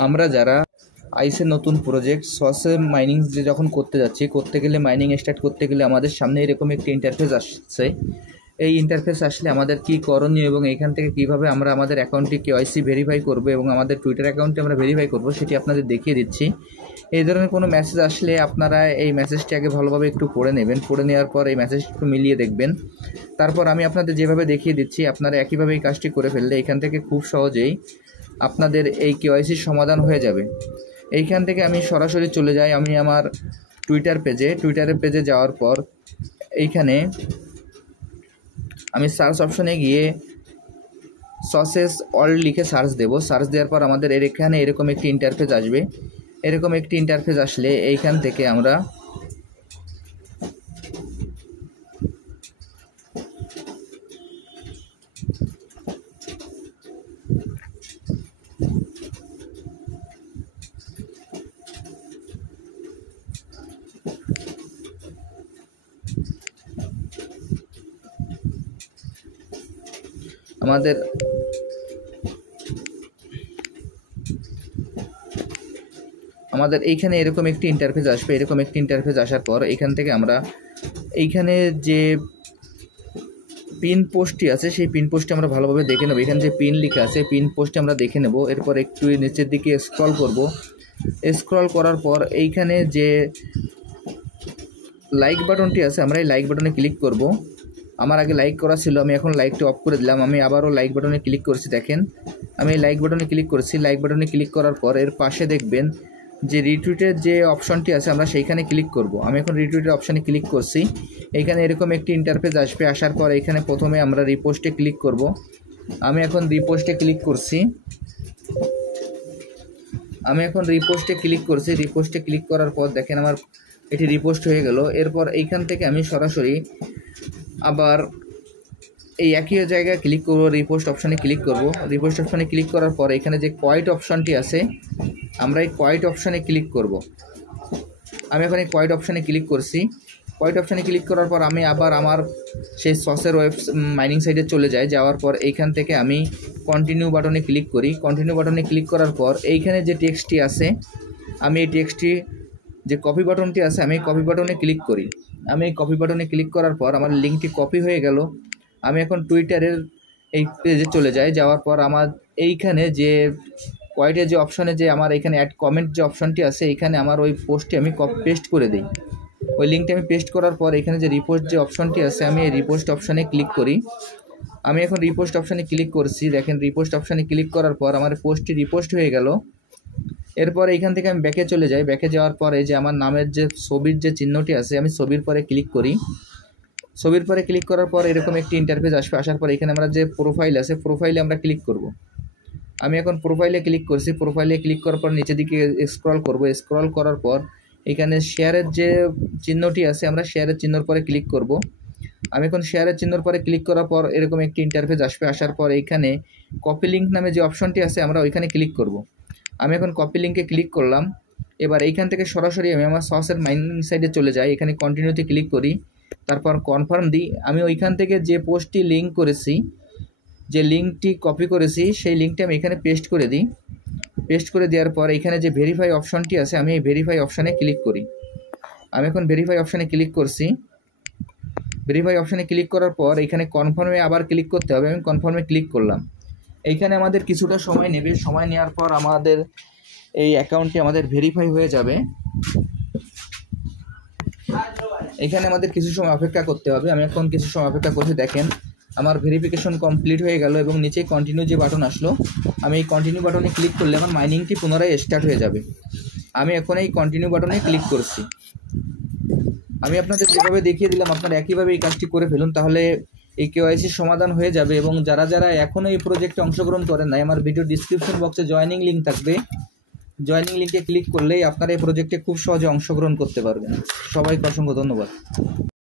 আমরা যারা আইসের নতুন প্রজেক্ট সসে মাইনিং যে যখন করতে গেলে মাইনিং স্টার্ট করতে গেলে আমাদের সামনে এরকম একটি ইন্টারফেস আসছে। এই ইন্টারফেস আসলে আমাদের কি করণীয় এবং এইখান থেকে কিভাবে আমরা আমাদের অ্যাকাউন্টটি কেওয়াইসি ভেরিফাই করব এবং আমাদের টুইটার অ্যাকাউন্টটি আমরা ভেরিফাই করব সেটি আপনাদের দেখিয়ে দিচ্ছি। এই ধরনের কোনো মেসেজ আসলে আপনারা এই মেসেজটি আগে ভালোভাবে একটু পড়ে নেবেন। পড়ে নেওয়ার পর এই মেসেজটি একটু মিলিয়ে দেখবেন। তারপর আমি আপনাদের যেভাবে দেখিয়ে দিচ্ছি আপনারা একইভাবে এই কাজটি করে ফেললে এখান থেকে খুব সহজেই আপনাদের এই কেওয়াইসির সমাধান হয়ে যাবে। এইখান থেকে আমি সরাসরি চলে যাই আমি আমার টুইটারের পেজে যাওয়ার পর এইখানে আমি সার্চ অপশনে গিয়ে সসেস অল লিখে সার্চ দেব। সার্চ দেওয়ার পর আমাদের এখানে এরকম একটি ইন্টারফেস আসবে। এরকম একটি ইন্টারফেস আসলে এইখান থেকে আমরা আমাদের এইখানে এরকম একটি ইন্টারফেস আসবে। এরকম একটি ইন্টারফেস আসার পর এখান থেকে আমরা এইখানে যে পিন পোস্টটি আছে সেই পিন পোস্টটি আমরা ভালোভাবে দেখে নেব। এখানে যে পিন লেখা আছে পিন পোস্টটি আমরা দেখে নেব। এরপর একটু নিচের দিকে স্ক্রল করব। স্ক্রল করার পর এইখানে যে লাইক বাটনটি আছে আমরা এই লাইক বাটনে ক্লিক করব। আমার আগে লাইক করা ছিল, আমি এখন লাইকটি অফ করে দিলাম। আমি আবারও লাইক বাটনে ক্লিক করছি। দেখেন আমি এই লাইক বাটনে ক্লিক করছি। লাইক বাটনে ক্লিক করার পর এর পাশে দেখবেন যে রিটুইটের যে অপশনটি আছে আমরা সেইখানে ক্লিক করব। আমি এখন রিটুইটের অপশানে ক্লিক করছি। এইখানে এরকম একটি ইন্টারফেস আসবে। আসার পর এখানে প্রথমে আমরা রিপোস্টে ক্লিক করব। আমি এখন রিপোস্টে ক্লিক করছি। রিপোস্টে ক্লিক করার পর দেখেন আমার এটি রিপোস্ট হয়ে গেল। এরপর এইখান থেকে আমি সরাসরি আবার এই একই জায়গায় ক্লিক করব, রিপোস্ট অপশানে ক্লিক করব। রিপোস্ট অপশানে ক্লিক করার পর এখানে যে কোয়াইট অপশানটি আছে আমরা এই কোয়াইট অপশানে ক্লিক করব। আমি এখন এই কোয়াইট অপশানে ক্লিক করছি। কোয়াইট অপশানে ক্লিক করার পর আমি আবার আমার সেই সসের মাইনিং সাইটে চলে যাই। যাওয়ার পর এইখান থেকে আমি কন্টিনিউ বাটনে ক্লিক করি। কন্টিনিউ বাটনে ক্লিক করার পর এইখানে যে টেক্সটটি আছে আমি এই টেক্সটটি যে কপি বাটনটি আছে আমি এই কপি বাটনে ক্লিক করি। আমি এই কপি বাটনে ক্লিক করার পর আমার লিঙ্কটি কপি হয়ে গেল। আমি এখন টুইটারের এই পেজে চলে যাই। যাওয়ার পর আমার এইখানে যে কোয়াইটের যে অপশানে যে আমার এখানে অ্যাড কমেন্ট যে অপশানটি আছে এইখানে আমার ওই পোস্টটি আমি পেস্ট করে দিই। ওই লিঙ্কটি আমি পেস্ট করার পর এখানে যে রিপোস্ট যে অপশানটি আছে আমি এই রিপোস্ট অপশানে ক্লিক করি। আমি এখন রিপোস্ট অপশানে ক্লিক করছি। দেখেন রিপোস্ট অপশানে ক্লিক করার পর আমার পোস্টটি রিপোস্ট হয়ে গেল। এরপর এইখান থেকে আমি ব্যাকে চলে যাই। ব্যাকে যাওয়ার পরে যে আমার নামের যে ছবির যে চিহ্নটি আছে আমি ছবির পরে ক্লিক করি। ছবির পরে ক্লিক করার পর এরকম একটি ইন্টারফেস আসবে। আসার পর এখানে আমরা যে প্রোফাইল আছে প্রোফাইলে আমরা ক্লিক করব। আমি এখন প্রোফাইলে ক্লিক করছি। প্রোফাইলে ক্লিক করার পর নিচের দিকে স্ক্রল করব। স্ক্রল করার পর এখানে শেয়ারের যে চিহ্নটি আছে আমরা শেয়ারের চিহ্নর পরে ক্লিক করব। আমি এখন শেয়ারের চিহ্নর পরে ক্লিক করার পর এরকম একটি ইন্টারফেস আসবে। আসার পর এইখানে কপি লিঙ্ক নামে যে অপশনটি আছে আমরা ওইখানে ক্লিক করব। আমি এখন কপি লিঙ্কে ক্লিক করলাম। এবার এইখান থেকে সরাসরি আমি আমার সসের মাইনিং সাইডে চলে যাই। এখানে কন্টিনিউতে ক্লিক করি। তারপর কনফার্ম দিই। আমি ওইখান থেকে যে পোস্টটি লিঙ্ক করেছি, যে লিঙ্কটি কপি করেছি সেই লিঙ্কটি আমি এখানে পেস্ট করে দিই। পেস্ট করে দেওয়ার পর এখানে যে ভেরিফাই অপশনটি আছে আমি এই ভেরিফাই অপশানে ক্লিক করি। আমি এখন ভেরিফাই অপশানে ক্লিক করছি। ভেরিফাই অপশানে ক্লিক করার পর এখানে কনফার্মে আবার ক্লিক করতে হবে। আমি কনফার্মে ক্লিক করলাম। এইখানে আমাদের কিছুটা সময় নেবে। সময় নেওয়ার পর আমাদের এই অ্যাকাউন্টটি আমাদের ভেরিফাই হয়ে যাবে। এখানে আমাদের কিছু সময় অপেক্ষা করতে হবে। আমি এখন কিছু সময় অপেক্ষা করছি। দেখেন আমার ভেরিফিকেশন কমপ্লিট হয়ে গেল এবং নিচে কন্টিনিউ যে বাটন আসলো আমি এই কন্টিনিউ বাটনে ক্লিক করলে আমার মাইনিংটি পুনরায় স্টার্ট হয়ে যাবে। আমি এখন এই কন্টিনিউ বাটনে ক্লিক করছি। আমি আপনাদের যেভাবে দেখিয়ে দিলাম আপনারা একইভাবে এই কাজটি করে ফেলুন, তাহলে এই কেওয়াইসির সমাধান হয়ে যাবে। এবং যারা যারা এখনও এই প্রজেক্টে অংশগ্রহণ করেন নাই আমার ভিডিও ডিসক্রিপশন বক্সে জয়েনিং লিঙ্ক থাকবে। জয়েনিং লিঙ্কে ক্লিক করলেই আপনারা এই প্রজেক্টে খুব সহজে অংশগ্রহণ করতে পারবেন। সবাইকে অসংখ্য ধন্যবাদ।